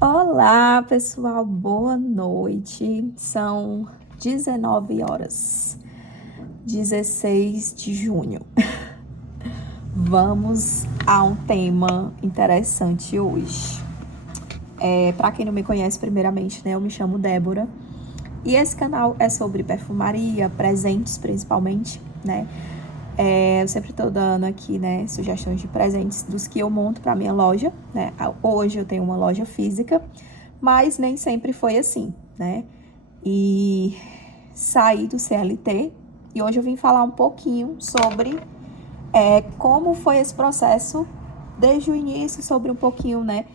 Olá, pessoal, boa noite. São 19 horas, 16 de junho. Vamos a um tema interessante hoje. Para quem não me conhece, primeiramente, né, eu me chamo Débora. E esse canal é sobre perfumaria, presentes principalmente, né? Eu sempre tô dando aqui, né, sugestões de presentes dos que eu monto para minha loja, né? Hoje eu tenho uma loja física, mas nem sempre foi assim, né? E saí do CLT e hoje eu vim falar um pouquinho sobre como foi esse processo desde o início, sobre um pouquinho, né,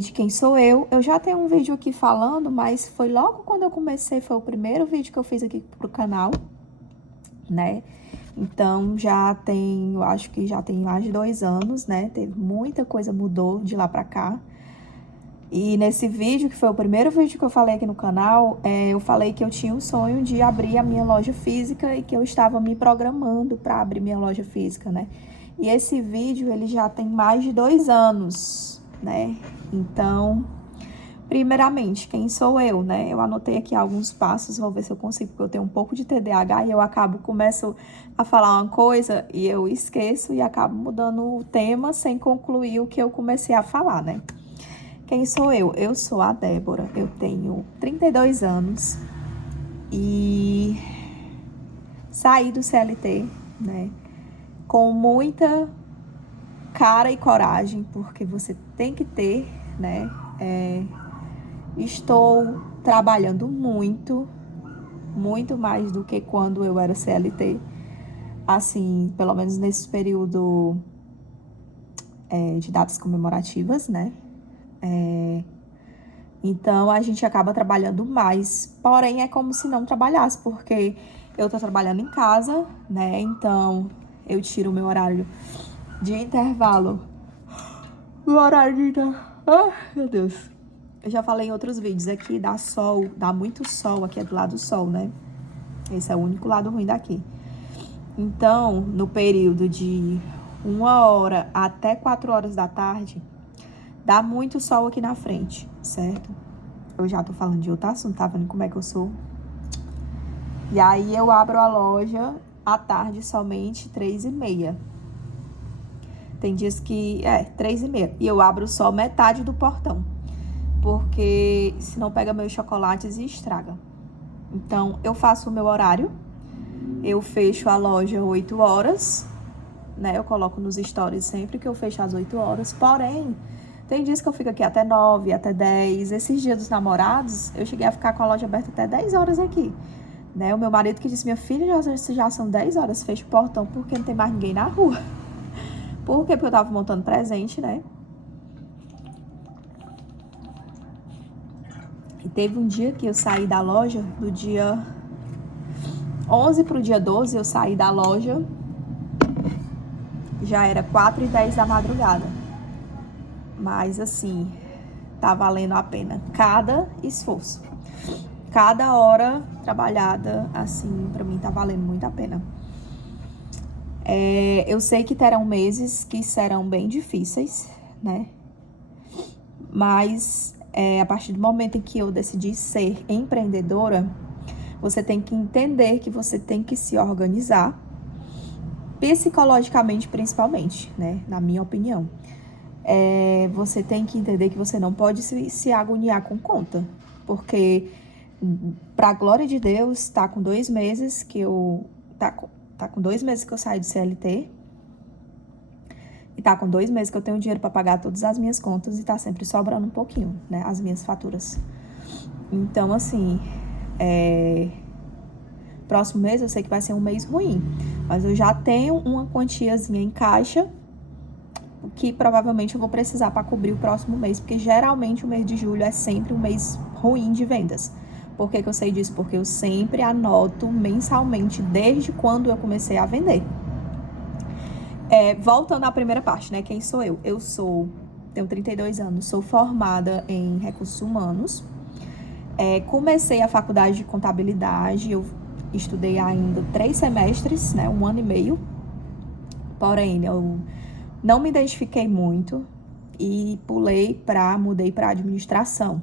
de quem sou eu. Eu já tenho um vídeo aqui falando, mas foi logo quando eu comecei, foi o primeiro vídeo que eu fiz aqui pro canal, né? Então, eu acho que já tem mais de 2 anos, né? Teve muita coisa mudou de lá pra cá. E nesse vídeo, que foi o primeiro vídeo que eu falei aqui no canal, eu falei que eu tinha um sonho de abrir a minha loja física e que eu estava me programando para abrir minha loja física, né? E esse vídeo, ele já tem mais de 2 anos, né? Então, primeiramente, quem sou eu, né? Eu anotei aqui alguns passos, vou ver se eu consigo, porque eu tenho um pouco de TDAH e eu começo a falar uma coisa e eu esqueço e acabo mudando o tema sem concluir o que eu comecei a falar, né? Quem sou eu? Eu sou a Débora, eu tenho 32 anos e saí do CLT, né? Com muita cara e coragem, porque você tem que ter, né? Estou trabalhando muito mais do que quando eu era CLT. Assim, pelo menos nesse período de datas comemorativas, né? Então, a gente acaba trabalhando mais. Porém, é como se não trabalhasse, porque eu tô trabalhando em casa, né? Então, eu tiro o meu horário de intervalo. O horário de intervalo. Ah, meu Deus. Eu já falei em outros vídeos aqui, dá muito sol aqui, é do lado do sol, né? Esse é o único lado ruim daqui. Então, no período de 1 hora até 4 horas da tarde, dá muito sol aqui na frente, certo? Eu já tô falando de outro assunto, tá vendo como é que eu sou? E aí eu abro a loja à tarde somente 3h30. Tem dias que 3h30. E eu abro só metade do portão, porque senão pega meus chocolates e estraga. Então, eu faço o meu horário, eu fecho a loja 8 horas, né? Eu coloco nos stories sempre que eu fecho às 8 horas, porém, tem dias que eu fico aqui até 9, até 10. Esses dias dos namorados, eu cheguei a ficar com a loja aberta até 10 horas aqui, né? O meu marido que disse, minha filha, já são 10 horas, fecha o portão porque não tem mais ninguém na rua. Por quê? Porque eu tava montando presente, né? E teve um dia que eu saí da loja, do dia 11 pro dia 12, eu saí da loja, já era 4h10 da madrugada. Mas, assim, tá valendo a pena cada esforço. Cada hora trabalhada, assim, pra mim tá valendo muito a pena. Eu sei que terão meses que serão bem difíceis, né? Mas, a partir do momento em que eu decidi ser empreendedora, você tem que entender que você tem que se organizar, psicologicamente principalmente, né? Na minha opinião. Você tem que entender que você não pode se agoniar com conta, porque, pra glória de Deus, tá com 2 meses que eu saí do CLT, e tá com 2 meses que eu tenho dinheiro para pagar todas as minhas contas e tá sempre sobrando um pouquinho, né, as minhas faturas. Então, assim, próximo mês eu sei que vai ser um mês ruim, mas eu já tenho uma quantiazinha em caixa que provavelmente eu vou precisar para cobrir o próximo mês, porque geralmente o mês de julho é sempre um mês ruim de vendas. Por que eu sei disso? Porque eu sempre anoto mensalmente desde quando eu comecei a vender. Voltando à primeira parte, né? Quem sou eu? Tenho 32 anos, sou formada em recursos humanos. Comecei a faculdade de contabilidade, eu estudei ainda 3 semestres, né? 1 ano e meio. Porém, eu não me identifiquei muito e mudei para administração.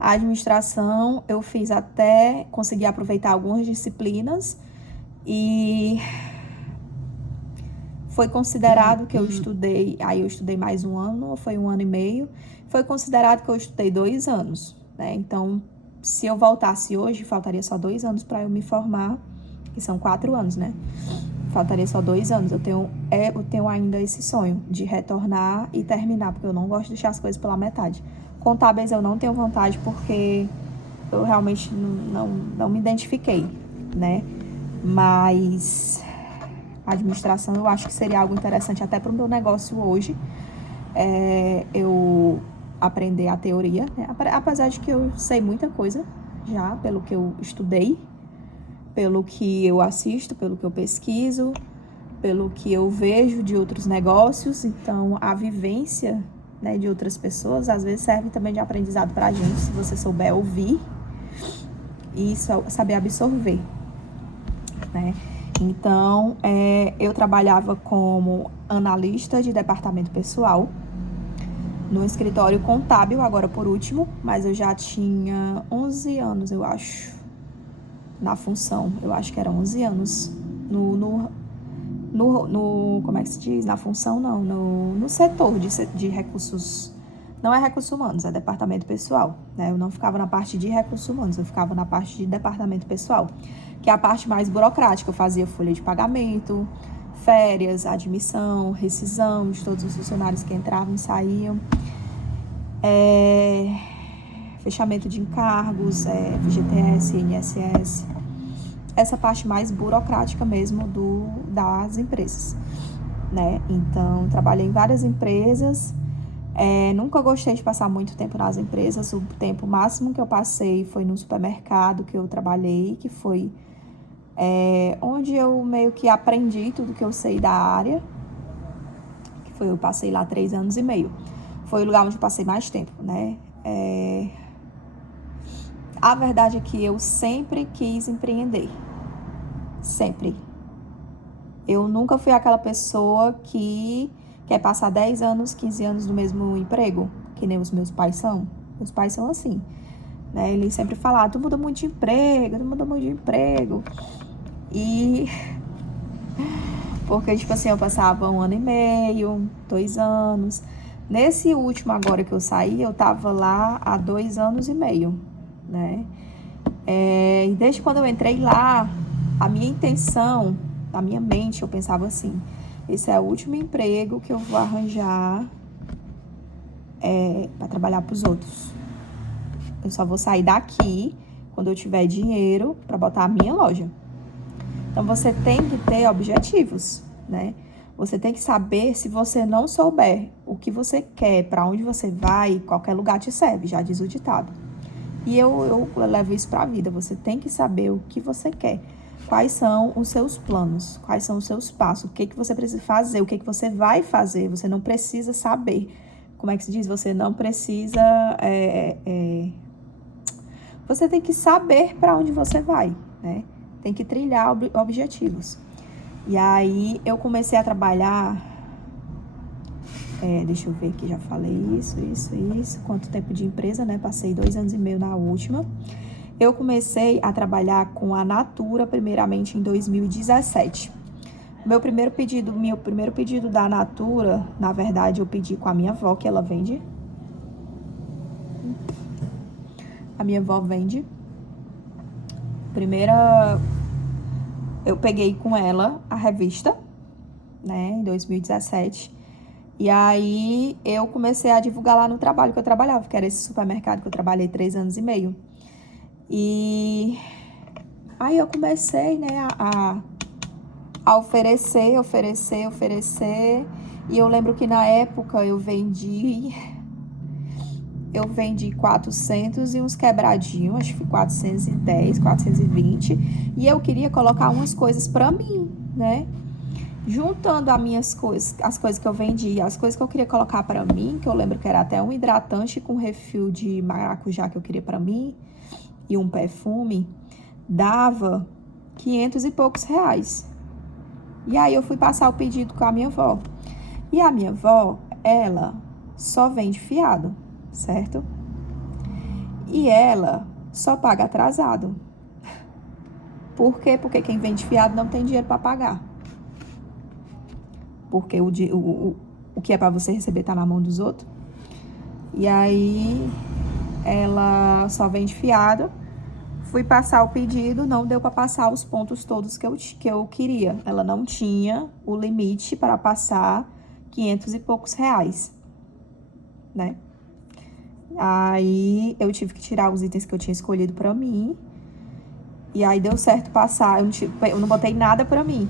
A administração eu fiz até conseguir aproveitar algumas disciplinas e foi considerado que eu estudei, aí eu estudei mais um ano, foi 1 ano e meio, foi considerado que eu estudei 2 anos, né? Então, se eu voltasse hoje, faltaria só 2 anos para eu me formar, que são 4 anos, né? Faltaria só 2 anos. Eu tenho ainda esse sonho de retornar e terminar, porque eu não gosto de deixar as coisas pela metade. Contábeis eu não tenho vontade, porque eu realmente não me identifiquei, né? Mas administração eu acho que seria algo interessante até para o meu negócio hoje. Eu aprender a teoria, né? Apesar de que eu sei muita coisa já, pelo que eu estudei, pelo que eu assisto, pelo que eu pesquiso, pelo que eu vejo de outros negócios. Então, a vivência, né, de outras pessoas, às vezes serve também de aprendizado pra gente, se você souber ouvir e saber absorver, né? Então, eu trabalhava como analista de departamento pessoal no escritório contábil, agora por último, mas eu já tinha 11 anos, eu acho, na função. Eu acho que eram 11 anos como é que se diz? Na função, não, no setor de recursos, não é recursos humanos, é departamento pessoal, né? Eu não ficava na parte de recursos humanos, eu ficava na parte de departamento pessoal, que é a parte mais burocrática. Eu fazia folha de pagamento, férias, admissão, rescisão de todos os funcionários que entravam e saíam, fechamento de encargos, FGTS, INSS, essa parte mais burocrática mesmo das empresas, né? Então, trabalhei em várias empresas, nunca gostei de passar muito tempo nas empresas. O tempo máximo que eu passei foi no supermercado que eu trabalhei, que foi onde eu meio que aprendi tudo que eu sei da área, eu passei lá 3 anos e meio. Foi o lugar onde eu passei mais tempo, né? A verdade é que eu sempre quis empreender. Sempre. Eu nunca fui aquela pessoa que quer passar 10 anos, 15 anos no mesmo emprego, que nem os meus pais são. Meus pais são assim, né? Eles sempre falavam, tu muda muito de emprego. E porque, tipo assim, eu passava 1 ano e meio, 2 anos. Nesse último agora que eu saí, eu tava lá há 2 anos e meio, né? E desde quando eu entrei lá, a minha intenção, na minha mente, eu pensava assim, esse é o último emprego que eu vou arranjar para trabalhar pros outros. Eu só vou sair daqui quando eu tiver dinheiro para botar a minha loja. Então, você tem que ter objetivos, né? Você tem que saber, se você não souber o que você quer, para onde você vai, qualquer lugar te serve, já diz o ditado. E eu levo isso para a vida. Você tem que saber o que você quer. Quais são os seus planos, quais são os seus passos, o que você precisa fazer, o que você vai fazer. Você não precisa saber. Como é que se diz? Você não precisa... Você tem que saber para onde você vai, né? Tem que trilhar objetivos. E aí, eu comecei a trabalhar... deixa eu ver aqui, já falei isso. Quanto tempo de empresa, né? Passei 2 anos e meio na última. Eu comecei a trabalhar com a Natura, primeiramente em 2017. Meu primeiro pedido da Natura, na verdade, eu pedi com a minha avó, que ela vende. A minha avó vende. Eu peguei com ela a revista, né, em 2017. E aí, eu comecei a divulgar lá no trabalho que eu trabalhava, que era esse supermercado que eu trabalhei 3 anos e meio. E aí eu comecei, né, a oferecer. E eu lembro que na época eu vendi 400 e uns quebradinhos, acho que foi 410, 420. E eu queria colocar umas coisas pra mim, né? Juntando as coisas que eu vendia, as coisas que eu queria colocar pra mim, que eu lembro que era até um hidratante com refil de maracujá que eu queria pra mim, e um perfume, dava 500 e poucos reais. E aí eu fui passar o pedido com a minha avó. E a minha avó, ela só vende fiado, certo? E ela só paga atrasado. Por quê? Porque quem vende fiado não tem dinheiro para pagar. Porque o que é para você receber tá na mão dos outros. E aí, ela só vende fiado. Fui passar o pedido, não deu para passar os pontos todos que eu queria. Ela não tinha o limite para passar 500 e poucos reais, né? Aí, eu tive que tirar os itens que eu tinha escolhido para mim. E aí, deu certo passar. Eu não botei nada para mim.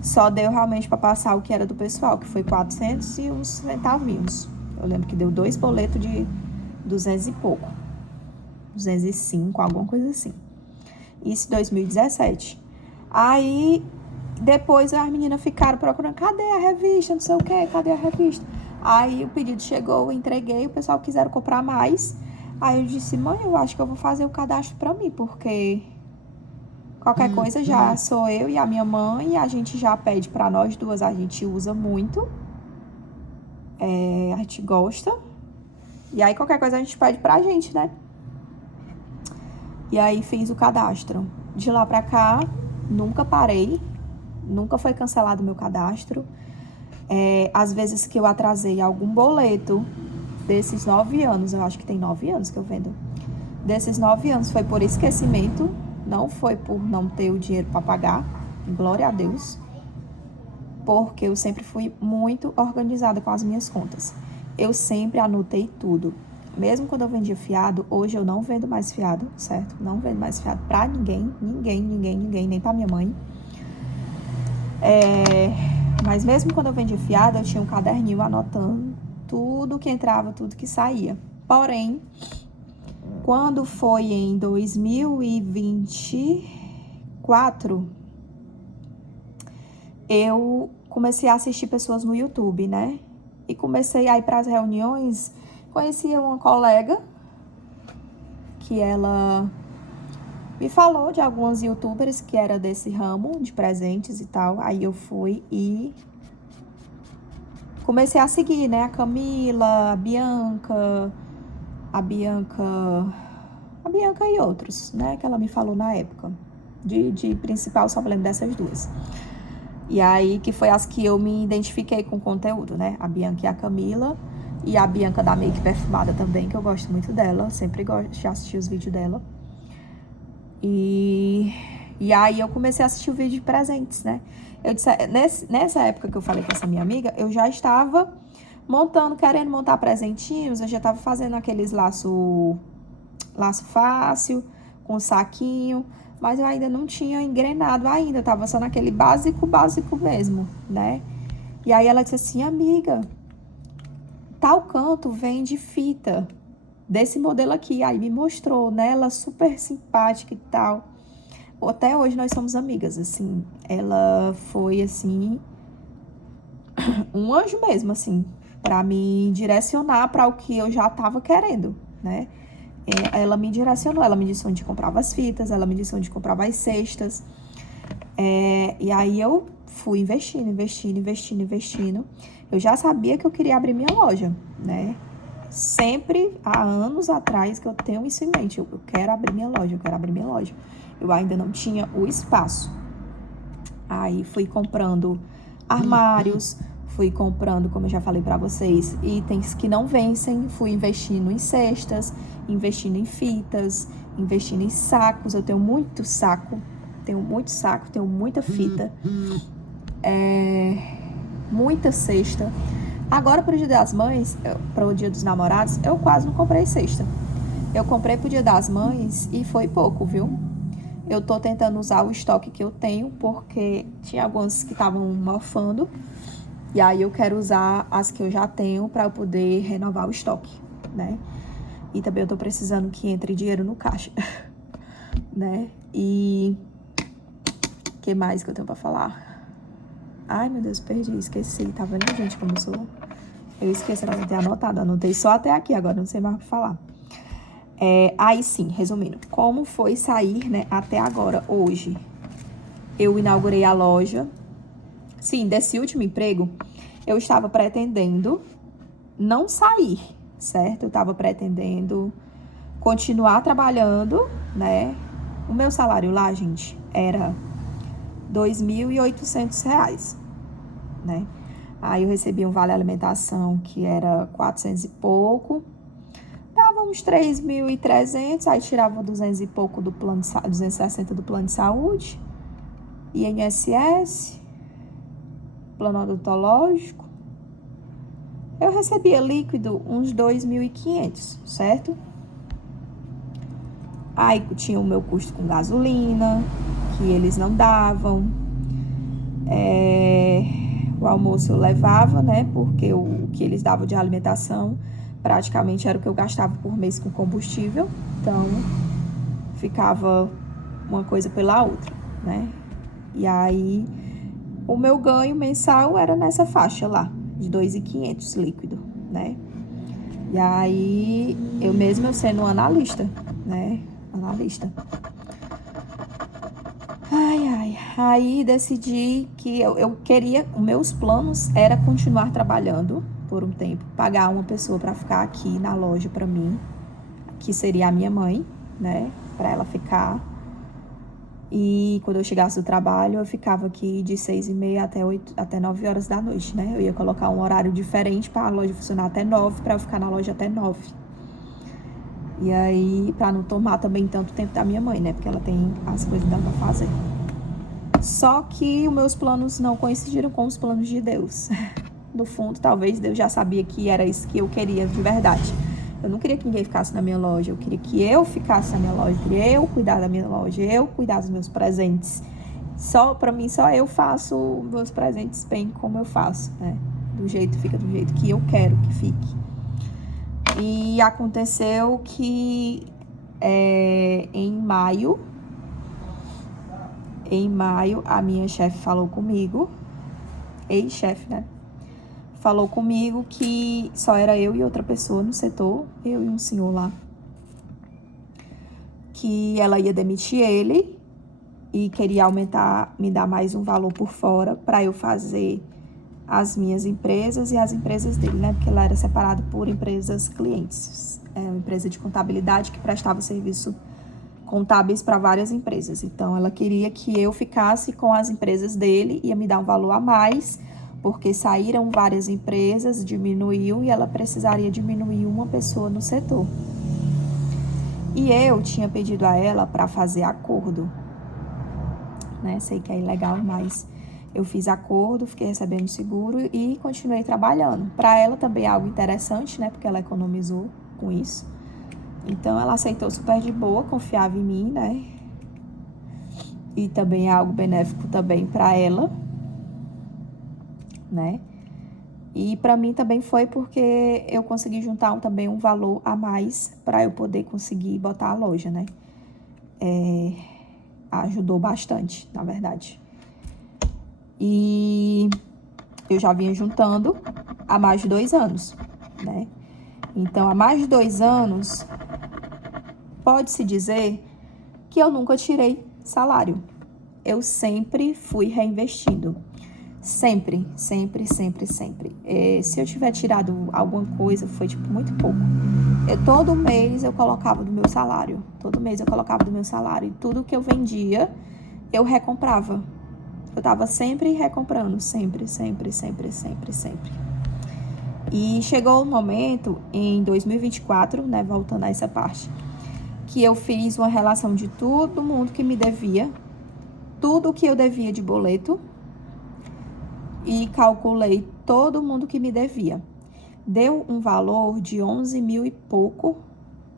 Só deu realmente para passar o que era do pessoal, que foi 400 e uns centavinhos. Eu lembro que deu 2 boletos de 200 e pouco. 205, alguma coisa assim. Isso em 2017. Aí, depois as meninas ficaram procurando, cadê a revista, não sei o quê, cadê a revista? Aí o pedido chegou, eu entreguei, o pessoal quiseram comprar mais. Aí eu disse, mãe, eu acho que eu vou fazer o cadastro pra mim, porque qualquer coisa já sou eu e a minha mãe, a gente já pede pra nós duas, a gente usa muito. A gente gosta. E aí qualquer coisa a gente pede pra gente, né? E aí fiz o cadastro. De lá pra cá, nunca parei. Nunca foi cancelado o meu cadastro. Às vezes que eu atrasei algum boleto desses 9 anos, eu acho que tem 9 anos que eu vendo. Desses 9 anos foi por esquecimento, não foi por não ter o dinheiro para pagar, glória a Deus. Porque eu sempre fui muito organizada com as minhas contas. Eu sempre anotei tudo. Mesmo quando eu vendia fiado, hoje eu não vendo mais fiado, certo? Não vendo mais fiado pra ninguém, nem pra minha mãe. Mas mesmo quando eu vendia fiado, eu tinha um caderninho anotando tudo que entrava, tudo que saía. Porém, quando foi em 2024, eu comecei a assistir pessoas no YouTube, né? E comecei a ir para as reuniões. Conheci uma colega que ela me falou de algumas youtubers que era desse ramo de presentes e tal. Aí eu fui e comecei a seguir, né? A Camila, a Bianca e outros, né? Que ela me falou na época. De principal, só me lembro dessas duas. E aí, que foi as que eu me identifiquei com o conteúdo, né? A Bianca e a Camila. E a Bianca da Make Perfumada também, que eu gosto muito dela. Sempre gosto de assistir os vídeos dela. E aí, eu comecei a assistir o vídeo de presentes, né? Eu disse, nessa época que eu falei com essa minha amiga, eu já estava querendo montar presentinhos. Eu já estava fazendo aqueles laço fácil, com saquinho. Mas eu ainda não tinha engrenado ainda, eu tava só naquele básico mesmo, né? E aí ela disse assim, amiga, tal canto vende fita desse modelo aqui. Aí me mostrou, né? Ela super simpática e tal. Até hoje nós somos amigas, assim. Ela foi, assim, um anjo mesmo, assim, pra me direcionar para o que eu já tava querendo, né? Ela me direcionou, ela me disse onde comprava as fitas, ela me disse onde comprava as cestas. E aí eu fui investindo. Eu já sabia que eu queria abrir minha loja, né? Sempre, há anos atrás, que eu tenho isso em mente. Eu quero abrir minha loja, Eu ainda não tinha o espaço. Aí fui comprando armários, fui comprando, como eu já falei pra vocês, itens que não vencem. Fui investindo em cestas, investindo em fitas, investindo em sacos. Eu tenho muito saco, tenho muita fita, muita cesta. Agora, pro Dia das Mães, para o Dia dos Namorados, eu quase não comprei cesta. Eu comprei pro Dia das Mães e foi pouco, viu? Eu tô tentando usar o estoque que eu tenho, porque tinha algumas que estavam mofando. E aí eu quero usar as que eu já tenho para eu poder renovar o estoque, né? E também eu tô precisando que entre dinheiro no caixa, né? E o que mais que eu tenho pra falar? Ai, meu Deus, perdi, esqueci. Tá vendo, gente, como eu sou? Eu esqueci, não ter anotado. Anotei só até aqui, agora não sei mais o que falar. Aí sim, resumindo, como foi sair, né, até agora, hoje? Eu inaugurei a loja. Sim, desse último emprego, eu estava pretendendo não sair, certo? Eu estava pretendendo continuar trabalhando, né? O meu salário lá, gente, era R$ 2.800, né? Aí eu recebi um vale alimentação que era 400 e pouco, dava uns 3.300, aí tirava 200 e pouco do plano de 260 do plano de saúde, INSS, plano odontológico. Eu recebia líquido uns 2.500, certo? Aí tinha o meu custo com gasolina, que eles não davam. O almoço eu levava, né? Porque o que eles davam de alimentação praticamente era o que eu gastava por mês com combustível. Então, ficava uma coisa pela outra, né? E aí, o meu ganho mensal era nessa faixa lá, de 2.500 líquido, né? E aí, eu sendo analista, né? Analista. Aí decidi que eu queria, os meus planos era continuar trabalhando por um tempo, pagar uma pessoa para ficar aqui na loja para mim, que seria a minha mãe, né? Para ela ficar. E quando eu chegasse do trabalho, eu ficava aqui de 6h30 até 9 horas da noite, né? Eu ia colocar um horário diferente para a loja funcionar até 9, para eu ficar na loja até 9. E aí, para não tomar também tanto tempo da minha mãe, né? Porque ela tem as coisas dela pra fazer. Só que os meus planos não coincidiram com os planos de Deus. No fundo, talvez Deus já sabia que era isso que eu queria de verdade. Eu não queria que ninguém ficasse na minha loja, eu queria que eu ficasse na minha loja, eu queria eu cuidar da minha loja, eu cuidar dos meus presentes. Pra mim, só eu faço meus presentes bem como eu faço, né? Fica do jeito que eu quero que fique. E aconteceu que em maio, a minha chefe falou comigo, ex-chefe, né? Falou comigo que só era eu e outra pessoa no setor, eu e um senhor lá, que ela ia demitir ele e queria me dar mais um valor por fora para eu fazer as minhas empresas e as empresas dele, né? Porque ela era separada por empresas clientes, uma empresa de contabilidade que prestava serviço contábeis para várias empresas. Então, ela queria que eu ficasse com as empresas dele, ia me dar um valor a mais, porque saíram várias empresas, diminuiu e ela precisaria diminuir uma pessoa no setor. E eu tinha pedido a ela para fazer acordo, né? Sei que é ilegal, mas eu fiz acordo, fiquei recebendo seguro e continuei trabalhando. Para ela também é algo interessante, né? Porque ela economizou com isso. Então, ela aceitou super de boa, confiava em mim, né? E também é algo benéfico também para ela, né? E para mim também foi porque eu consegui juntar também um valor a mais para eu poder conseguir botar a loja, né? Ajudou bastante, na verdade. E eu já vinha juntando há mais de 2 anos, né? Então, há mais de 2 anos, pode-se dizer que eu nunca tirei salário. Eu sempre fui reinvestindo. Sempre, sempre, sempre, sempre. Se eu tiver tirado alguma coisa, foi tipo muito pouco. Todo mês eu colocava do meu salário. Todo mês eu colocava do meu salário. E tudo que eu vendia, eu recomprava. Eu tava sempre recomprando. Sempre, sempre, sempre, sempre, sempre. E chegou o momento, em 2024, né, voltando a essa parte, que eu fiz uma relação de todo mundo que me devia, tudo que eu devia de boleto, e calculei todo mundo que me devia. Deu um valor de 11 mil e pouco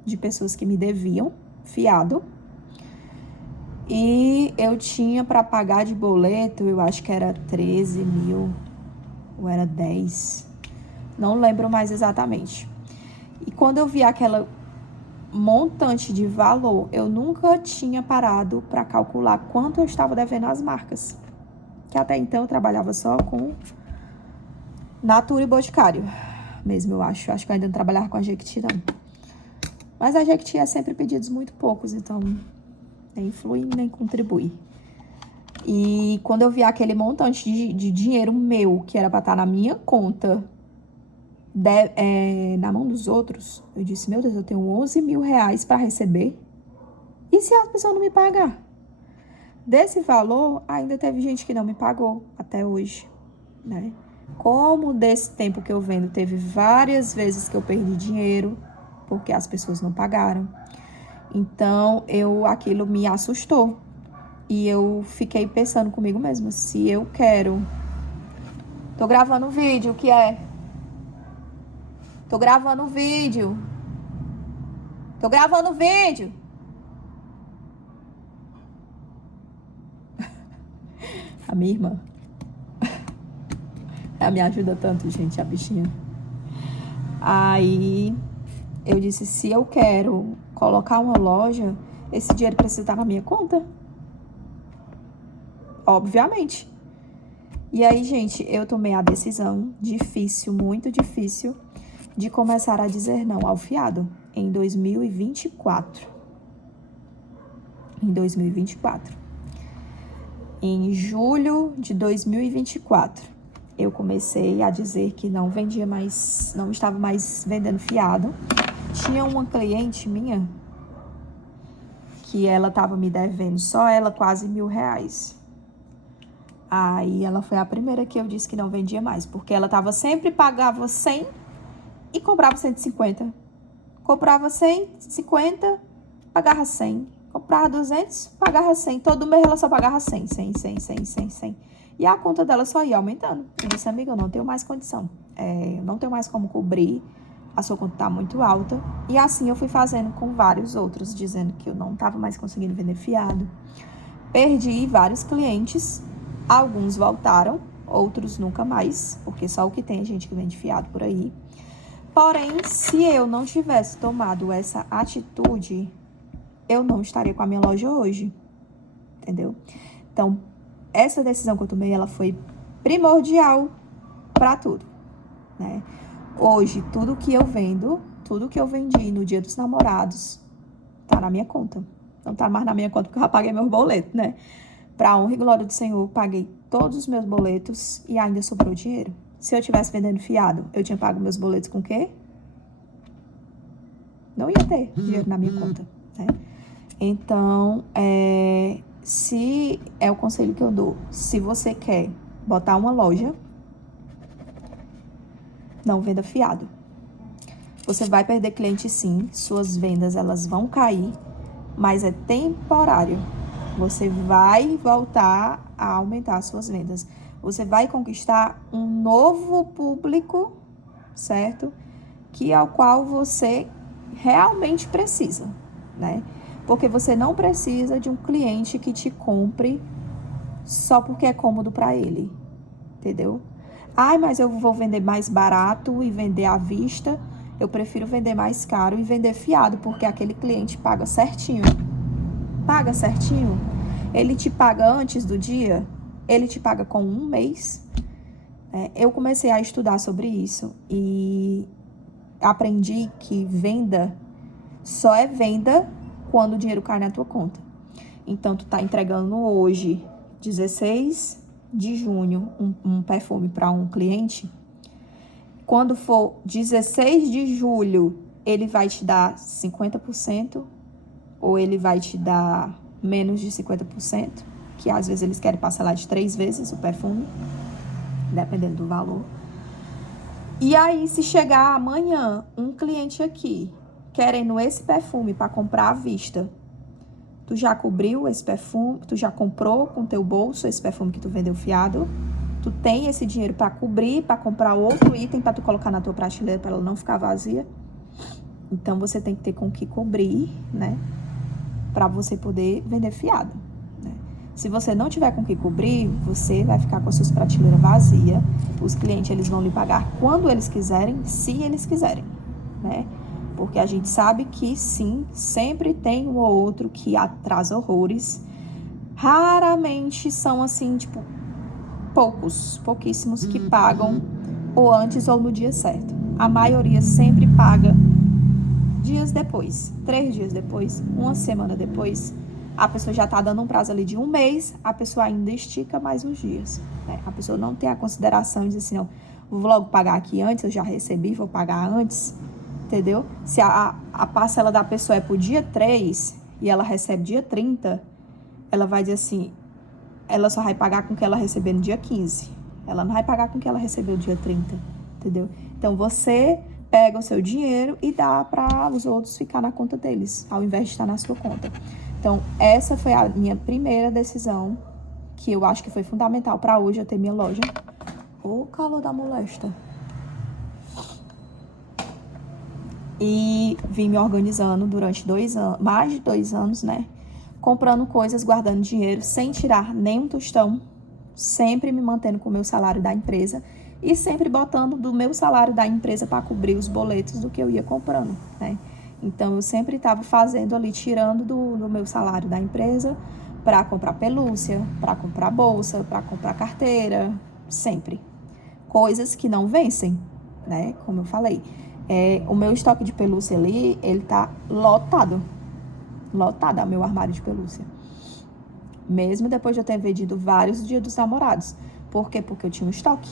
de pessoas que me deviam, fiado. E eu tinha para pagar de boleto, eu acho que era 13 mil, ou era 10, não lembro mais exatamente. E quando eu vi aquela montante de valor, eu nunca tinha parado para calcular quanto eu estava devendo às marcas. Que até então eu trabalhava só com Natura e Boticário mesmo, eu acho. Acho que eu ainda não trabalhava com a Jequiti, não. Mas a Jequiti é sempre pedidos muito poucos, então nem influi nem contribui. E quando eu vi aquele montante de dinheiro meu, que era para estar na minha conta, na mão dos outros, eu disse, meu Deus, eu tenho 11 mil reais para receber. E se a pessoa não me pagar? Desse valor, ainda teve gente que não me pagou até hoje, né? Como desse tempo que eu vendo, teve várias vezes que eu perdi dinheiro porque as pessoas não pagaram. Então, aquilo me assustou. E eu fiquei pensando comigo mesma, se eu quero... Tô gravando um vídeo, o que é? Tô gravando um vídeo. Tô gravando um vídeo. A minha irmã. Ela me ajuda tanto, gente, a bichinha. Aí, eu disse, se eu quero colocar uma loja, esse dinheiro precisa estar na minha conta. Obviamente. E aí, gente, eu tomei a decisão difícil, muito difícil, de começar a dizer não ao fiado em 2024. Em 2024. Em julho de 2024, eu comecei a dizer que não vendia mais, não estava mais vendendo fiado. Tinha uma cliente minha que ela estava me devendo, só ela, quase R$1.000. Aí ela foi a primeira que eu disse que não vendia mais, porque ela sempre pagava 100 e cobrava 150. Comprava 150, pagava 100. Comprava 200, pagava 100. Todo mês ela só pagava 100. E a conta dela só ia aumentando. Eu disse, amiga, eu não tenho mais condição. Eu não tenho mais como cobrir. A sua conta tá muito alta. E assim eu fui fazendo com vários outros, dizendo que eu não tava mais conseguindo vender fiado. Perdi vários clientes. Alguns voltaram, outros nunca mais, porque só o que tem é gente que vende fiado por aí. Porém, se eu não tivesse tomado essa atitude, eu não estaria com a minha loja hoje, entendeu? Então, essa decisão que eu tomei, ela foi primordial para tudo, né? Hoje, tudo que eu vendo, tudo que eu vendi no Dia dos Namorados, tá na minha conta. Não tá mais na minha conta porque eu já paguei meus boletos, né? Pra honra e glória do Senhor, paguei todos os meus boletos e ainda sobrou dinheiro. Se eu tivesse vendendo fiado, eu tinha pago meus boletos com o quê? Não ia ter dinheiro na minha conta, né? Então, se é o conselho que eu dou, se você quer botar uma loja, não venda fiado. Você vai perder cliente sim, suas vendas elas vão cair, mas é temporário. Você vai voltar a aumentar as suas vendas. Você vai conquistar um novo público, certo? Que ao qual você realmente precisa, né? Porque você não precisa de um cliente que te compre só porque é cômodo para ele, entendeu? Ai, mas eu vou vender mais barato e vender à vista. Eu prefiro vender mais caro e vender fiado, porque aquele cliente paga certinho. Paga certinho. Ele te paga antes do dia, ele te paga com um mês. Eu comecei a estudar sobre isso e aprendi que venda só é venda quando o dinheiro cai na tua conta. Então, tu tá entregando hoje, 16 de junho, um perfume para um cliente. Quando for 16 de julho, ele vai te dar 50% ou ele vai te dar menos de 50%, que às vezes eles querem parcelar de 3 vezes o perfume, dependendo do valor. E aí, se chegar amanhã um cliente aqui querendo esse perfume para comprar à vista, tu já cobriu esse perfume, tu já comprou com teu bolso esse perfume que tu vendeu fiado, tu tem esse dinheiro para cobrir, para comprar outro item para tu colocar na tua prateleira para ela não ficar vazia. Então, você tem que ter com que cobrir, né? Para você poder vender fiado, né? Se você não tiver com que cobrir, você vai ficar com as suas prateleiras vazias. Os clientes, eles vão lhe pagar quando eles quiserem, se eles quiserem, né? Porque a gente sabe que, sim, sempre tem um ou outro que atrasa horrores. Raramente são, assim, tipo, pouquíssimos que pagam ou antes ou no dia certo. A maioria sempre paga dias depois, 3 dias depois, 1 semana depois. A pessoa já tá dando um prazo ali de 1 mês, a pessoa ainda estica mais uns dias, né? A pessoa não tem a consideração e diz assim, não, vou logo pagar aqui antes, eu já recebi, vou pagar antes, entendeu? Se a parcela da pessoa é pro dia 3 e ela recebe dia 30, ela vai dizer assim, ela só vai pagar com o que ela receber no dia 15. Ela não vai pagar com o que ela recebeu no dia 30, entendeu? Então, você pega o seu dinheiro e dá para os outros ficar na conta deles, ao invés de estar na sua conta. Então, essa foi a minha primeira decisão, que eu acho que foi fundamental para hoje eu ter minha loja. Ô, calor da molesta. E vim me organizando durante 2 anos, mais de 2 anos, né? Comprando coisas, guardando dinheiro, sem tirar nem um tostão, sempre me mantendo com o meu salário da empresa e sempre botando do meu salário da empresa para cobrir os boletos do que eu ia comprando, né? Então, eu sempre estava fazendo ali, tirando do meu salário da empresa para comprar pelúcia, para comprar bolsa, para comprar carteira, sempre. Coisas que não vencem, né? Como eu falei. O meu estoque de pelúcia ali, ele tá lotado. Lotado, o meu armário de pelúcia. Mesmo depois de eu ter vendido vários Dias dos Namorados. Por quê? Porque eu tinha um estoque,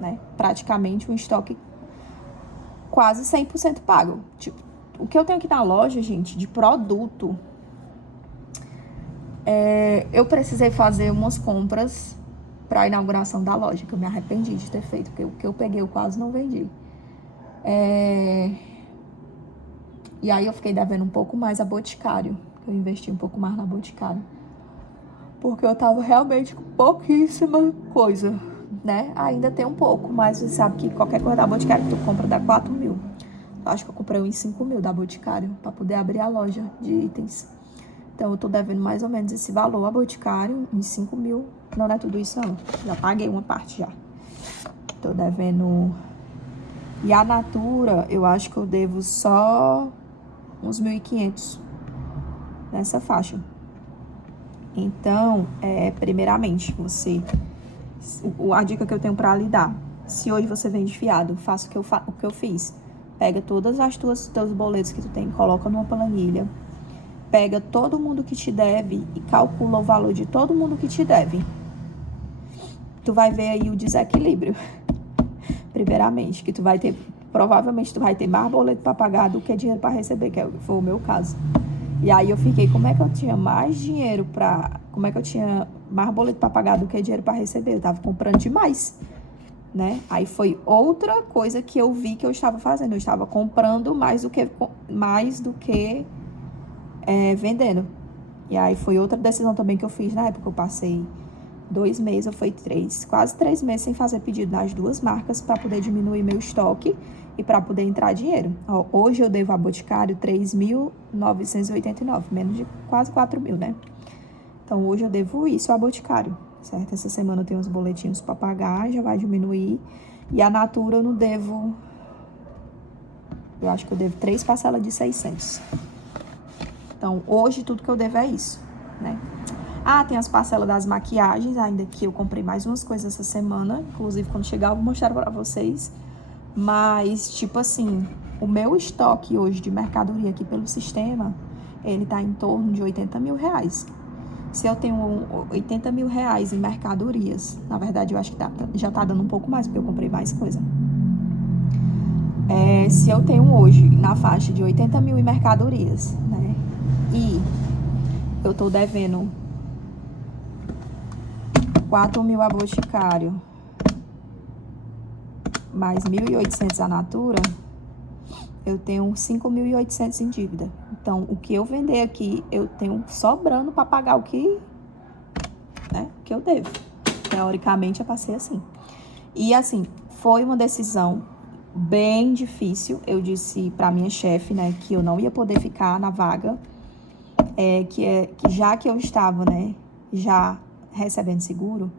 né? Praticamente um estoque quase 100% pago. Tipo, o que eu tenho aqui na loja, gente, de produto, eu precisei fazer umas compras para a inauguração da loja, que eu me arrependi de ter feito, porque o que eu peguei eu quase não vendi. E aí eu fiquei devendo um pouco mais a Boticário. Eu investi um pouco mais na Boticário. Porque eu tava realmente com pouquíssima coisa, né? Ainda tem um pouco, mas você sabe que qualquer coisa da Boticário que tu compra dá 4 mil. Eu acho que eu comprei uns 5 mil da Boticário pra poder abrir a loja de itens. Então eu tô devendo mais ou menos esse valor a Boticário, uns 5 mil. Não é tudo isso não. Já paguei uma parte já. Tô devendo... E a Natura, eu acho que eu devo só uns 1.500 nessa faixa. Então, primeiramente, você... A dica que eu tenho pra lhe dar. Se hoje você vende fiado, faça o que eu fiz. Pega todas as teus boletos que tu tem, coloca numa planilha. Pega todo mundo que te deve e calcula o valor de todo mundo que te deve. Tu vai ver aí o desequilíbrio. Primeiramente, que tu vai ter... Provavelmente tu vai ter mais boleto para pagar do que dinheiro para receber, que foi o meu caso. E aí eu fiquei, como é que eu tinha mais dinheiro para... Como é que eu tinha mais boleto para pagar do que dinheiro para receber? Eu tava comprando demais, né? Aí foi outra coisa que eu vi que eu estava fazendo. Eu estava comprando mais do que vendendo. E aí foi outra decisão também que eu fiz na época. Eu passei 2 meses, quase 3 meses sem fazer pedido nas 2 marcas para poder diminuir meu estoque e para poder entrar dinheiro. Ó, hoje eu devo a Boticário 3.989, menos de quase 4 mil, né? Então hoje eu devo isso a Boticário, certo? Essa semana eu tenho uns boletinhos para pagar, já vai diminuir. E a Natura eu não devo... Eu acho que eu devo 3 parcelas de 600. Então hoje tudo que eu devo é isso, né? Ah, tem as parcelas das maquiagens, ainda que eu comprei mais umas coisas essa semana. Inclusive, quando chegar, eu vou mostrar pra vocês. Mas, tipo assim, o meu estoque hoje de mercadoria aqui pelo sistema, ele tá em torno de 80 mil reais. Se eu tenho 80 mil reais em mercadorias, na verdade, eu acho que já tá dando um pouco mais, porque eu comprei mais coisa. Se eu tenho hoje na faixa de 80 mil em mercadorias, né? E eu tô devendo 4 mil a Boticário, mais 1.800 a Natura, eu tenho 5.800 em dívida. Então, o que eu vender aqui, eu tenho sobrando para pagar o que, né, que eu devo. Teoricamente, eu passei assim. E, assim, foi uma decisão bem difícil. Eu disse para minha chefe, né, que eu não ia poder ficar na vaga, que já que eu estava, né, já recebendo seguro,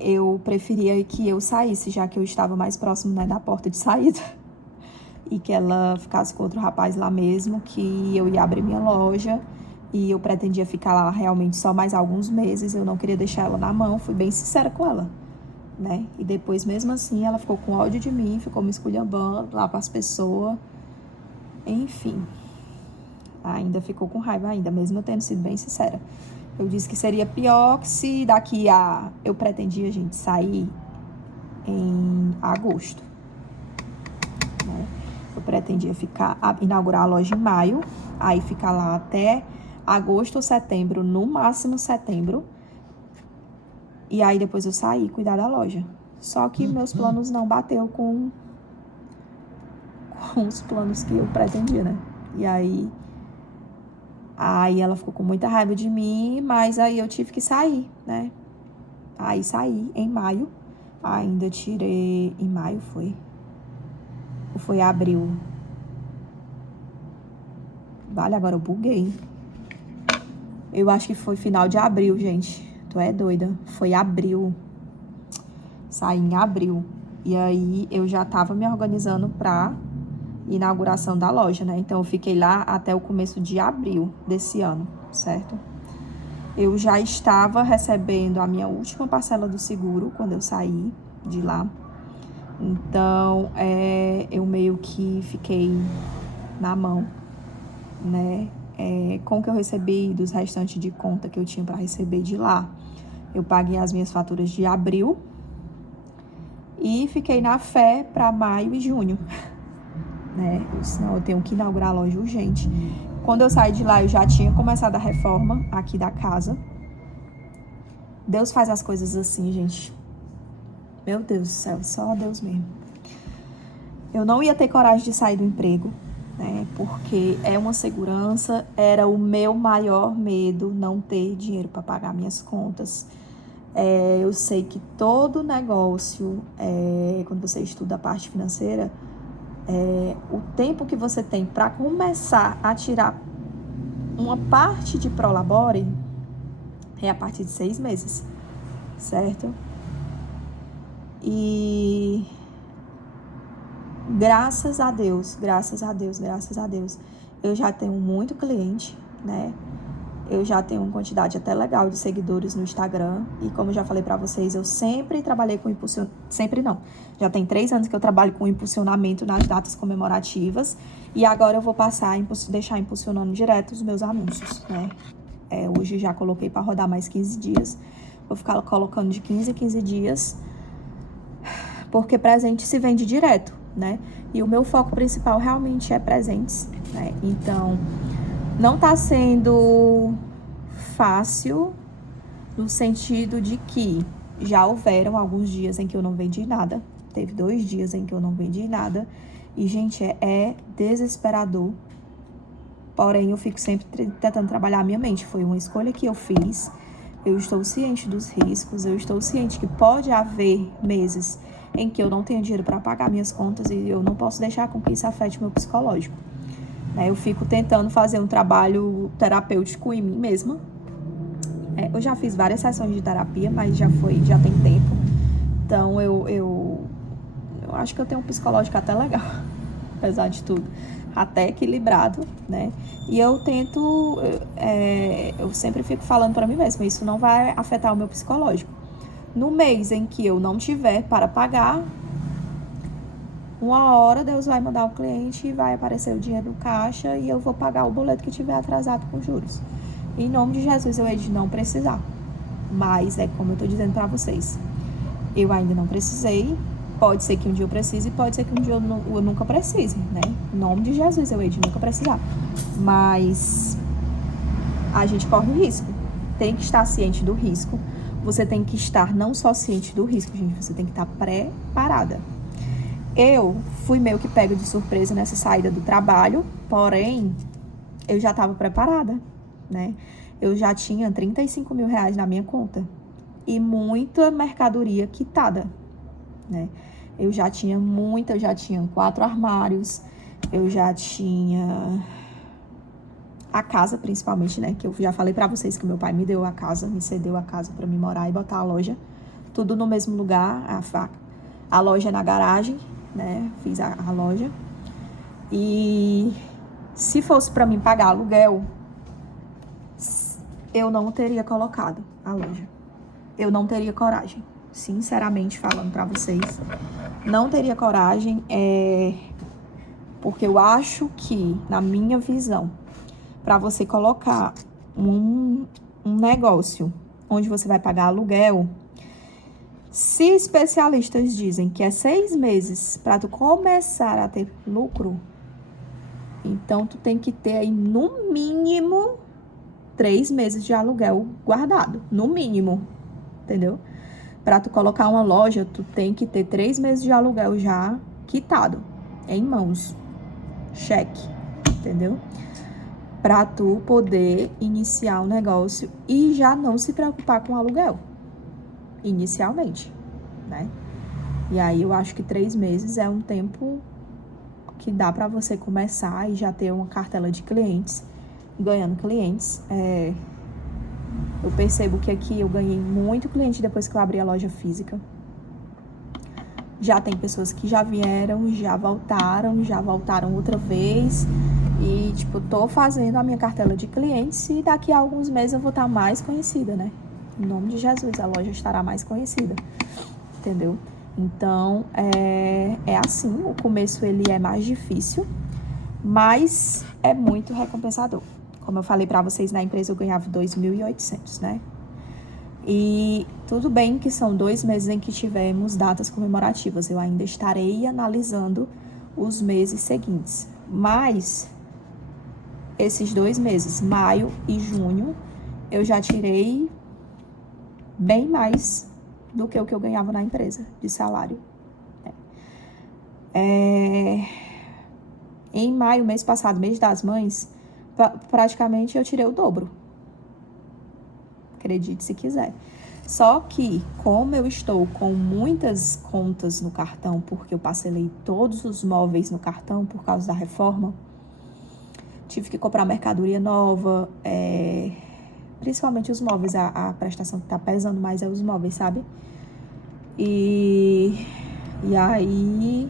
eu preferia que eu saísse, já que eu estava mais próximo, né, da porta de saída. E que ela ficasse com outro rapaz lá mesmo, que eu ia abrir minha loja. E eu pretendia ficar lá realmente só mais alguns meses. Eu não queria deixar ela na mão, fui bem sincera com ela, né? E depois, mesmo assim, ela ficou com ódio de mim, ficou me esculhambando lá para as pessoas. Enfim, ainda ficou com raiva ainda, mesmo eu tendo sido bem sincera. Eu disse que seria pior que se daqui a... Eu pretendia, gente, sair em agosto, né? Eu pretendia inaugurar a loja em maio, aí ficar lá até agosto ou setembro, no máximo setembro. E aí depois eu saí cuidar da loja. Só que meus planos não bateu com os planos que eu pretendia, né? E aí ela ficou com muita raiva de mim, mas aí eu tive que sair, né? Aí saí em maio. Ainda tirei... Em maio foi? Ou foi abril? Vale, agora eu buguei. Eu acho que foi final de abril, gente. Tu é doida? Foi abril. Saí em abril. E aí eu já tava me organizando pra inauguração da loja, né? Então eu fiquei lá até o começo de abril desse ano, certo? Eu já estava recebendo a minha última parcela do seguro quando eu saí de lá. Então, eu meio que fiquei na mão, né? Com o que eu recebi dos restantes de conta que eu tinha para receber de lá, eu paguei as minhas faturas de abril e fiquei na fé para maio e junho, né? Senão eu tenho que inaugurar a loja urgente. Quando eu saí de lá, eu já tinha começado a reforma aqui da casa. Deus faz as coisas assim, gente. Meu Deus do céu, só Deus mesmo. Eu não ia ter coragem de sair do emprego, né? Porque é uma segurança, era o meu maior medo não ter dinheiro para pagar minhas contas. Eu sei que todo negócio, quando você estuda a parte financeira, o tempo que você tem para começar a tirar uma parte de prolabore é a partir de 6 meses, certo? E graças a Deus, eu já tenho muito cliente, né? Eu já tenho uma quantidade até legal de seguidores no Instagram. E como eu já falei pra vocês, eu sempre trabalhei com impulsionamento. Sempre não. Já tem 3 anos que eu trabalho com impulsionamento nas datas comemorativas. E agora eu vou passar a deixar impulsionando direto os meus anúncios, né? Hoje já coloquei pra rodar mais 15 dias. Vou ficar colocando de 15 em 15 dias. Porque presente se vende direto, né? E o meu foco principal realmente é presentes, né? Então, não tá sendo fácil no sentido de que já houveram alguns dias em que eu não vendi nada. Teve 2 dias em que eu não vendi nada. E, gente, é desesperador. Porém, eu fico sempre tentando trabalhar a minha mente. Foi uma escolha que eu fiz. Eu estou ciente dos riscos. Eu estou ciente que pode haver meses em que eu não tenho dinheiro para pagar minhas contas e eu não posso deixar com que isso afete o meu psicológico. Eu fico tentando fazer um trabalho terapêutico em mim mesma. Eu já fiz várias sessões de terapia, mas já tem tempo. Então, eu acho que eu tenho um psicológico até legal, apesar de tudo. Até equilibrado, né? E eu tento... eu sempre fico falando para mim mesma, isso não vai afetar o meu psicológico. No mês em que eu não tiver para pagar, uma hora Deus vai mandar o cliente e vai aparecer o dinheiro no caixa e eu vou pagar o boleto que tiver atrasado com juros. Em nome de Jesus, eu hei de não precisar. Mas é como eu tô dizendo para vocês. Eu ainda não precisei. Pode ser que um dia eu precise, pode ser que um dia eu nunca precise, né? Em nome de Jesus, eu hei de nunca precisar. Mas a gente corre o risco. Tem que estar ciente do risco. Você tem que estar não só ciente do risco, gente. Você tem que estar preparada. Eu fui meio que pego de surpresa nessa saída do trabalho, porém, eu já estava preparada, né? Eu já tinha 35 mil reais na minha conta e muita mercadoria quitada, né? Eu já tinha 4 armários, eu já tinha a casa principalmente, né? Que eu já falei pra vocês que meu pai me deu a casa, me cedeu a casa pra me morar e botar a loja, tudo no mesmo lugar, a loja na garagem, né? Fiz a loja. E se fosse pra mim pagar aluguel, eu não teria colocado a loja. Eu não teria coragem, sinceramente falando pra vocês. Não teria coragem, porque eu acho que, na minha visão, pra você colocar um negócio onde você vai pagar aluguel, se especialistas dizem que é 6 meses para tu começar a ter lucro, então tu tem que ter aí no mínimo 3 meses de aluguel guardado, no mínimo, entendeu? Para tu colocar uma loja, tu tem que ter 3 meses de aluguel já quitado, em mãos, cheque, entendeu? Para tu poder iniciar o negócio e já não se preocupar com o aluguel, inicialmente, né? E aí eu acho que 3 meses é um tempo que dá para você começar e já ter uma cartela de clientes, ganhando clientes. Eu percebo que aqui eu ganhei muito cliente depois que eu abri a loja física. Já tem pessoas que já vieram, já voltaram outra vez. E, tipo, tô fazendo a minha cartela de clientes e daqui a alguns meses eu vou estar mais conhecida, né? Em nome de Jesus, a loja estará mais conhecida, entendeu? Então, é assim, o começo ele é mais difícil, mas é muito recompensador. Como eu falei pra vocês, na empresa eu ganhava 2.800, né? E tudo bem que são 2 meses em que tivemos datas comemorativas, eu ainda estarei analisando os meses seguintes, mas esses 2 meses, maio e junho, eu já tirei bem mais do que o que eu ganhava na empresa de salário. Em maio, mês passado, mês das mães, praticamente eu tirei o dobro. Acredite se quiser. Só que, como eu estou com muitas contas no cartão, porque eu parcelei todos os móveis no cartão por causa da reforma, tive que comprar mercadoria nova, principalmente os móveis, a prestação que tá pesando mais é os móveis, sabe? E aí,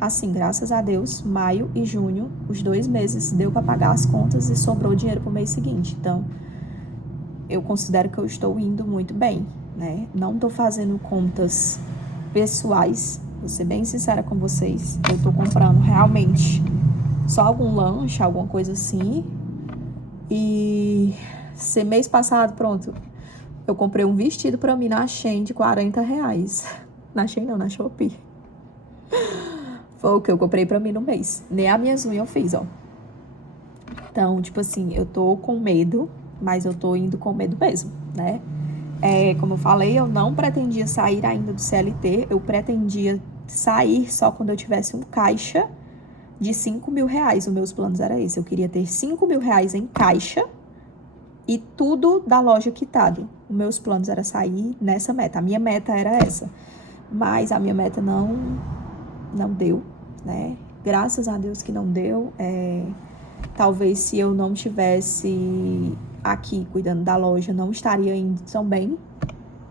assim, graças a Deus, maio e junho, os 2 meses, deu para pagar as contas e sobrou dinheiro pro mês seguinte. Então, eu considero que eu estou indo muito bem, né? Não tô fazendo contas pessoais, vou ser bem sincera com vocês. Eu tô comprando realmente só algum lanche, alguma coisa assim. E mês passado, pronto, eu comprei um vestido pra mim na Shein de R$40. Na Shein não, na Shopee. Foi o que eu comprei pra mim no mês. Nem as minhas unhas eu fiz, ó. Então, tipo assim, eu tô com medo, mas eu tô indo com medo mesmo, né? Como eu falei, eu não pretendia sair ainda do CLT. Eu pretendia sair só quando eu tivesse um caixa de R$5.000. Os meus planos eram esse. Eu queria ter R$5.000 em caixa e tudo da loja quitado. Os meus planos era sair nessa meta. A minha meta era essa. Mas a minha meta não deu, né? Graças a Deus que não deu. Talvez se eu não tivesse aqui cuidando da loja, não estaria indo tão bem.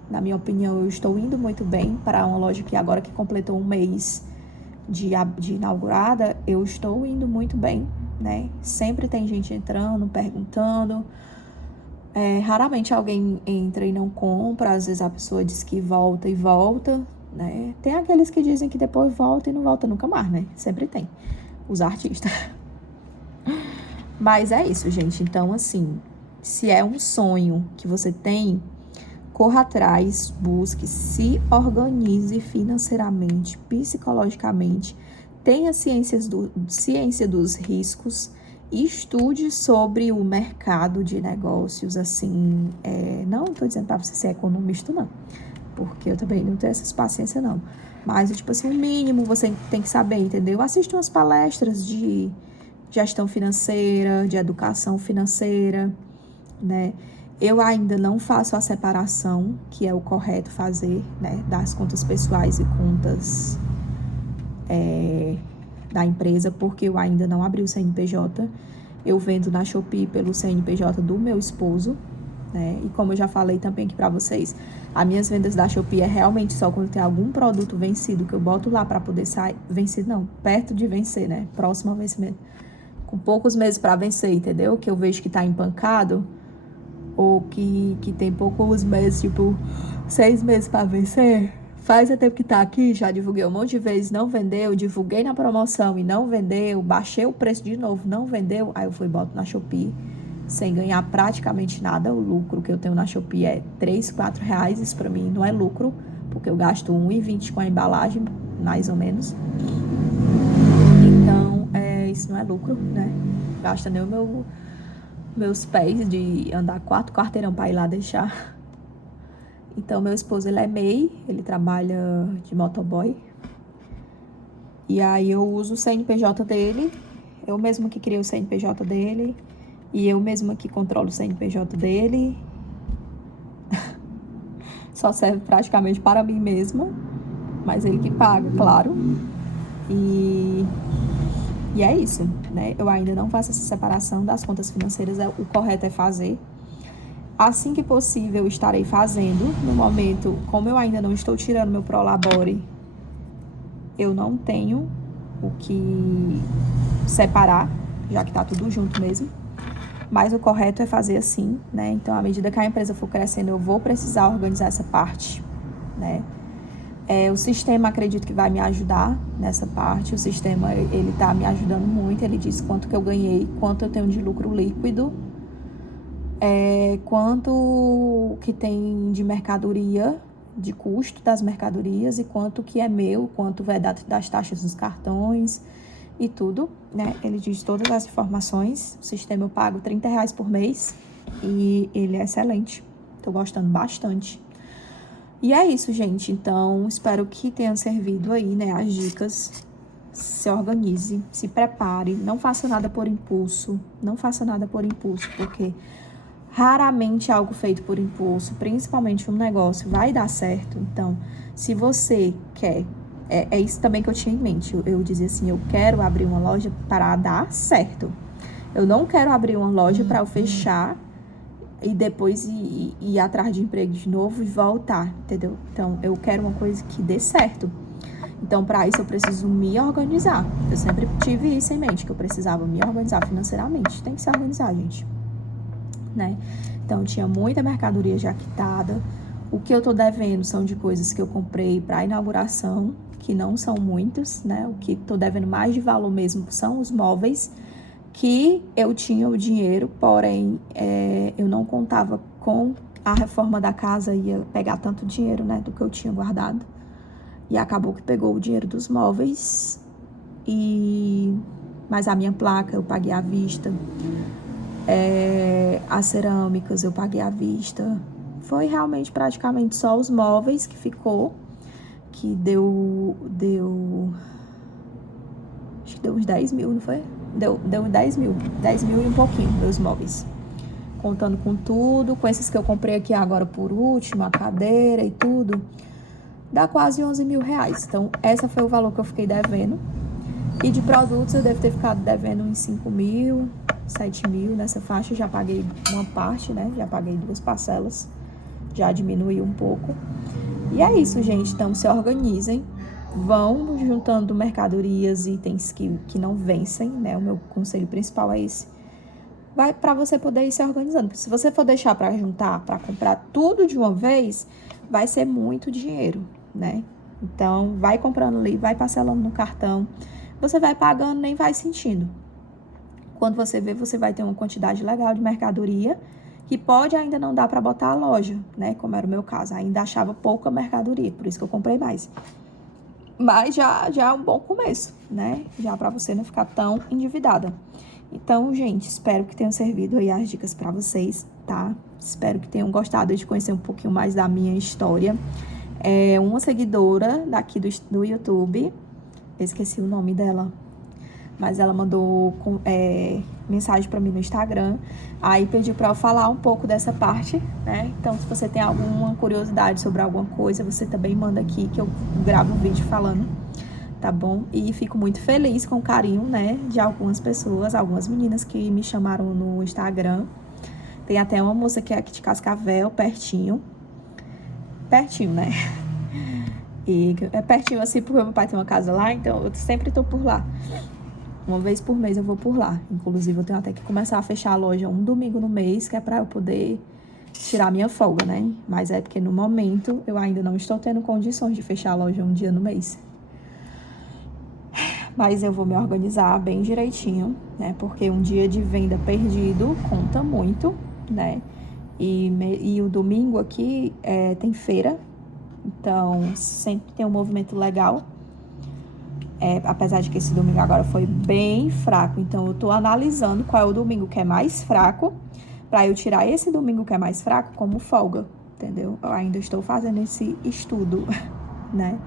Na minha opinião, eu estou indo muito bem para uma loja que agora que completou um mês de inaugurada, eu estou indo muito bem, né? Sempre tem gente entrando, perguntando. Raramente alguém entra e não compra, às vezes a pessoa diz que volta e volta, né? Tem aqueles que dizem que depois volta e não volta nunca mais, né? Sempre tem, os artistas. Mas é isso, gente. Então, assim, se é um sonho que você tem, corra atrás, busque, se organize financeiramente, psicologicamente, tenha ciência dos riscos, estude sobre o mercado de negócios, assim, não estou dizendo para você ser economista, não, porque eu também não tenho essa paciência, não. Mas, tipo assim, o mínimo você tem que saber, entendeu? Assiste umas palestras de gestão financeira, de educação financeira, né? Eu ainda não faço a separação, que é o correto fazer, né? Das contas pessoais e contas da empresa, porque eu ainda não abri o CNPJ. Eu vendo na Shopee pelo CNPJ do meu esposo, né? E como eu já falei também aqui pra vocês, as minhas vendas da Shopee é realmente só quando tem algum produto vencido que eu boto lá pra poder sair. Vencido não, perto de vencer, né? Próximo a vencimento. Com poucos meses pra vencer, entendeu? Que eu vejo que tá empancado, ou que tem poucos meses, tipo 6 meses pra vencer. Faz o tempo que tá aqui, já divulguei um monte de vezes, não vendeu, divulguei na promoção e não vendeu, baixei o preço de novo, não vendeu, aí eu fui e boto na Shopee sem ganhar praticamente nada. O lucro que eu tenho na Shopee é 3, 4 reais. Isso pra mim não é lucro, porque eu gasto 1,20 com a embalagem, mais ou menos. Então, isso não é lucro, né? Gasta nem meus pés de andar 4 quarteirão pra ir lá deixar. Então, meu esposo, ele é MEI, ele trabalha de motoboy. E aí eu uso o CNPJ dele, eu mesma que criei o CNPJ dele, e eu mesma que controlo o CNPJ dele. Só serve praticamente para mim mesma, mas ele que paga, claro. E é isso, né? Eu ainda não faço essa separação das contas financeiras, o correto é fazer. Assim que possível, eu estarei fazendo. No momento, como eu ainda não estou tirando meu Prolabore, eu não tenho o que separar, já que tá tudo junto mesmo. Mas o correto é fazer assim, né? Então, à medida que a empresa for crescendo, eu vou precisar organizar essa parte, né? O sistema, acredito que vai me ajudar nessa parte. O sistema, ele tá me ajudando muito. Ele diz quanto que eu ganhei, quanto eu tenho de lucro líquido, quanto que tem de mercadoria, de custo das mercadorias e quanto que é meu, quanto vai das taxas dos cartões e tudo, né? Ele diz todas as informações. O sistema eu pago 30 reais por mês e ele é excelente. Tô gostando bastante. E é isso, gente. Então, espero que tenha servido aí, né, as dicas. Se organize, se prepare, não faça nada por impulso. Não faça nada por impulso, porque raramente algo feito por impulso, principalmente um negócio, vai dar certo. Então, se você quer... É isso também que eu tinha em mente. Eu dizia assim, eu quero abrir uma loja para dar certo. Eu não quero abrir uma loja para eu fechar e depois ir atrás de emprego de novo e voltar, entendeu? Então, eu quero uma coisa que dê certo. Então, para isso, eu preciso me organizar. Eu sempre tive isso em mente, que eu precisava me organizar financeiramente. Tem que se organizar, gente, né? Então, tinha muita mercadoria já quitada. O que eu tô devendo são de coisas que eu comprei para inauguração, que não são muitos, né? O que tô devendo mais de valor mesmo são os móveis, que eu tinha o dinheiro, porém, eu não contava com a reforma da casa, ia pegar tanto dinheiro, né, do que eu tinha guardado. E acabou que pegou o dinheiro dos móveis, mas a minha placa eu paguei à vista. As cerâmicas eu paguei à vista. Foi realmente praticamente só os móveis que ficou, que deu acho que deu uns 10 mil, não foi? Deu 10 mil e um pouquinho, meus móveis. Contando com tudo, com esses que eu comprei aqui agora por último, a cadeira e tudo, dá quase 11 mil reais. Então, esse foi o valor que eu fiquei devendo. E de produtos eu devo ter ficado devendo uns 5 mil, 7 mil nessa faixa. Já paguei uma parte, né? Já paguei 2 parcelas. Já diminuiu um pouco. E é isso, gente. Então, se organizem. Vão juntando mercadorias, itens que não vencem, né? O meu conselho principal é esse. Vai para você poder ir se organizando. Porque se você for deixar para juntar, para comprar tudo de uma vez, vai ser muito dinheiro, né? Então, vai comprando ali, vai parcelando no cartão. Você vai pagando, nem vai sentindo. Quando você vê, você vai ter uma quantidade legal de mercadoria que pode ainda não dar para botar a loja, né? Como era o meu caso. Ainda achava pouca mercadoria, por isso que eu comprei mais. Mas já é um bom começo, né? Já para você não ficar tão endividada. Então, gente, espero que tenham servido aí as dicas para vocês, tá? Espero que tenham gostado de conhecer um pouquinho mais da minha história. Uma seguidora daqui do YouTube, eu esqueci o nome dela, mas ela mandou mensagem para mim no Instagram, aí pediu para eu falar um pouco dessa parte, né? Então, se você tem alguma curiosidade sobre alguma coisa, você também manda aqui que eu gravo um vídeo falando, tá bom? E fico muito feliz com o carinho, né, de algumas pessoas, algumas meninas que me chamaram no Instagram. Tem até uma moça que é aqui de Cascavel, pertinho, né? E é pertinho assim, porque meu pai tem uma casa lá, então eu sempre tô por lá. Uma vez por mês eu vou por lá. Inclusive, eu tenho até que começar a fechar a loja um domingo no mês, que é pra eu poder tirar minha folga, né? Mas é porque no momento eu ainda não estou tendo condições de fechar a loja um dia no mês. Mas eu vou me organizar bem direitinho, né? Porque um dia de venda perdido conta muito, né? E o domingo aqui tem feira, então sempre tem um movimento legal. Apesar de que esse domingo agora foi bem fraco, então eu tô analisando qual é o domingo que é mais fraco, para eu tirar esse domingo que é mais fraco como folga, entendeu? Eu ainda estou fazendo esse estudo, né?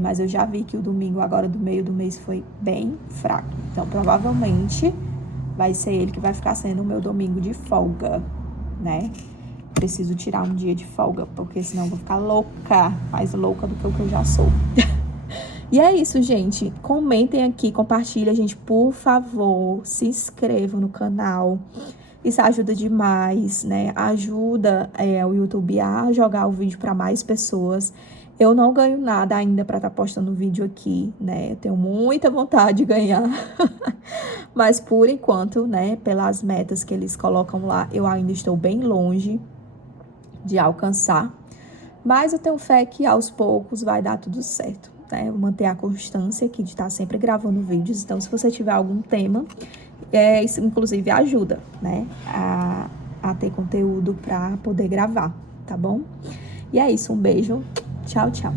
Mas eu já vi que o domingo agora do meio do mês foi bem fraco. Então, provavelmente, vai ser ele que vai ficar sendo o meu domingo de folga, né? Preciso tirar um dia de folga, porque senão eu vou ficar louca, mais louca do que o que eu já sou. E é isso, gente. Comentem aqui, compartilhem, gente, por favor. Se inscrevam no canal. Isso ajuda demais, né? Ajuda o YouTube a jogar o vídeo para mais pessoas. Eu não ganho nada ainda para estar postando vídeo aqui, né? Eu tenho muita vontade de ganhar. Mas por enquanto, né, pelas metas que eles colocam lá, eu ainda estou bem longe de alcançar. Mas eu tenho fé que aos poucos vai dar tudo certo, né? Eu vou manter a constância aqui de estar sempre gravando vídeos. Então, se você tiver algum tema, isso inclusive ajuda, né, a ter conteúdo para poder gravar, tá bom? E é isso, um beijo. Tchau, tchau.